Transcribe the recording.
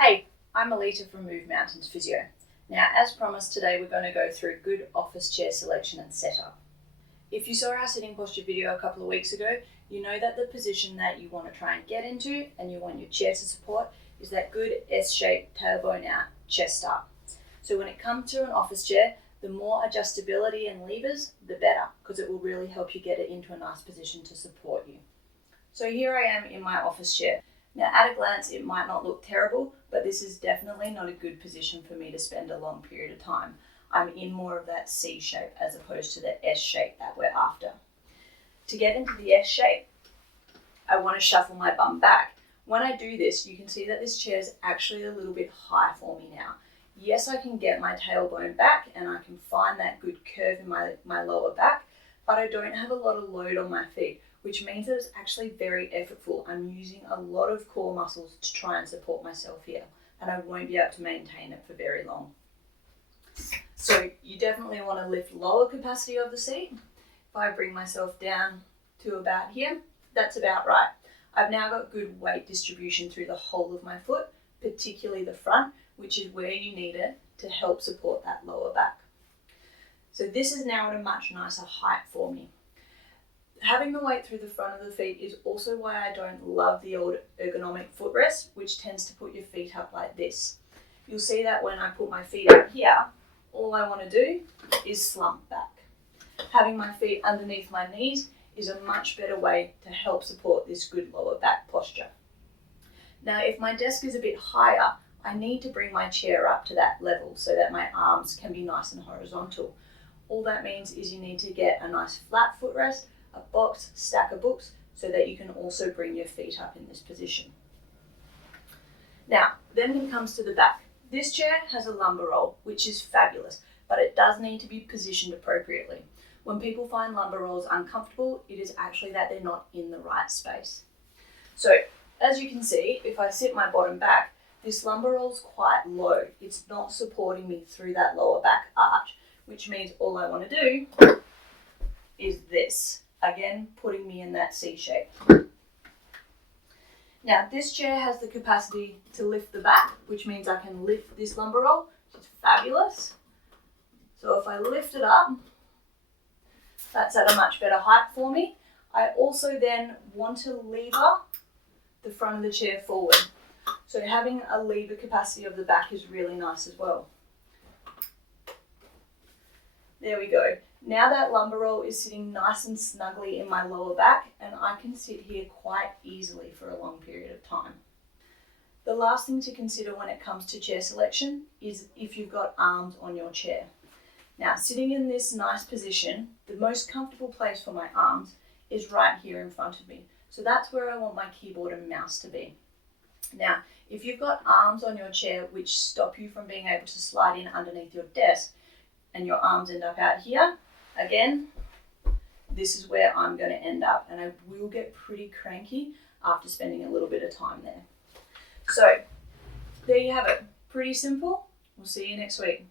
Hey, I'm Alita from Move Mountains Physio. Now, as promised, today we're going to go through good office chair selection and setup. If you saw our sitting posture video a couple of weeks ago, you know that the position that you want to try and get into and you want your chair to support is that good S-shaped tailbone out, chest up. So when it comes to an office chair, the more adjustability and levers, the better, because it will really help you get it into a nice position to support you. So here I am in my office chair. Now, at a glance, it might not look terrible, but this is definitely not a good position for me to spend a long period of time. I'm in more of that C shape as opposed to the S shape that we're after. To get into the S shape, I want to shuffle my bum back. When I do this, you can see that this chair is actually a little bit high for me now. Yes, I can get my tailbone back and I can find that good curve in my lower back, but I don't have a lot of load on my feet, which means that it's actually very effortful. I'm using a lot of core muscles to try and support myself here, and I won't be able to maintain it for very long. So you definitely want to lift lower capacity of the seat. If I bring myself down to about here, that's about right. I've now got good weight distribution through the whole of my foot, particularly the front, which is where you need it to help support that lower back. So this is now at a much nicer height for me. Having the weight through the front of the feet is also why I don't love the old ergonomic footrest, which tends to put your feet up like this. You'll see that when I put my feet up here, all I want to do is slump back. Having my feet underneath my knees is a much better way to help support this good lower back posture. Now, if my desk is a bit higher, I need to bring my chair up to that level so that my arms can be nice and horizontal. All that means is you need to get a nice flat footrest, a box, stack of books, so that you can also bring your feet up in this position. Now, then it comes to the back. This chair has a lumbar roll, which is fabulous, but it does need to be positioned appropriately. When people find lumbar rolls uncomfortable, it is actually that they're not in the right space. So, as you can see, if I sit my bottom back, this lumbar roll is quite low. It's not supporting me through that lower back arch, which means all I want to do is this. Again, putting me in that C shape. Now, this chair has the capacity to lift the back, which means I can lift this lumbar roll, which is fabulous. So if I lift it up, that's at a much better height for me. I also then want to lever the front of the chair forward. So having a lever capacity of the back is really nice as well. There we go. Now that lumbar roll is sitting nice and snugly in my lower back, and I can sit here quite easily for a long period of time. The last thing to consider when it comes to chair selection is if you've got arms on your chair. Now, sitting in this nice position, the most comfortable place for my arms is right here in front of me. So that's where I want my keyboard and mouse to be. Now, if you've got arms on your chair which stop you from being able to slide in underneath your desk, and your arms end up out here, again, this is where I'm going to end up, and I will get pretty cranky after spending a little bit of time there. So there you have it. Pretty simple. We'll see you next week.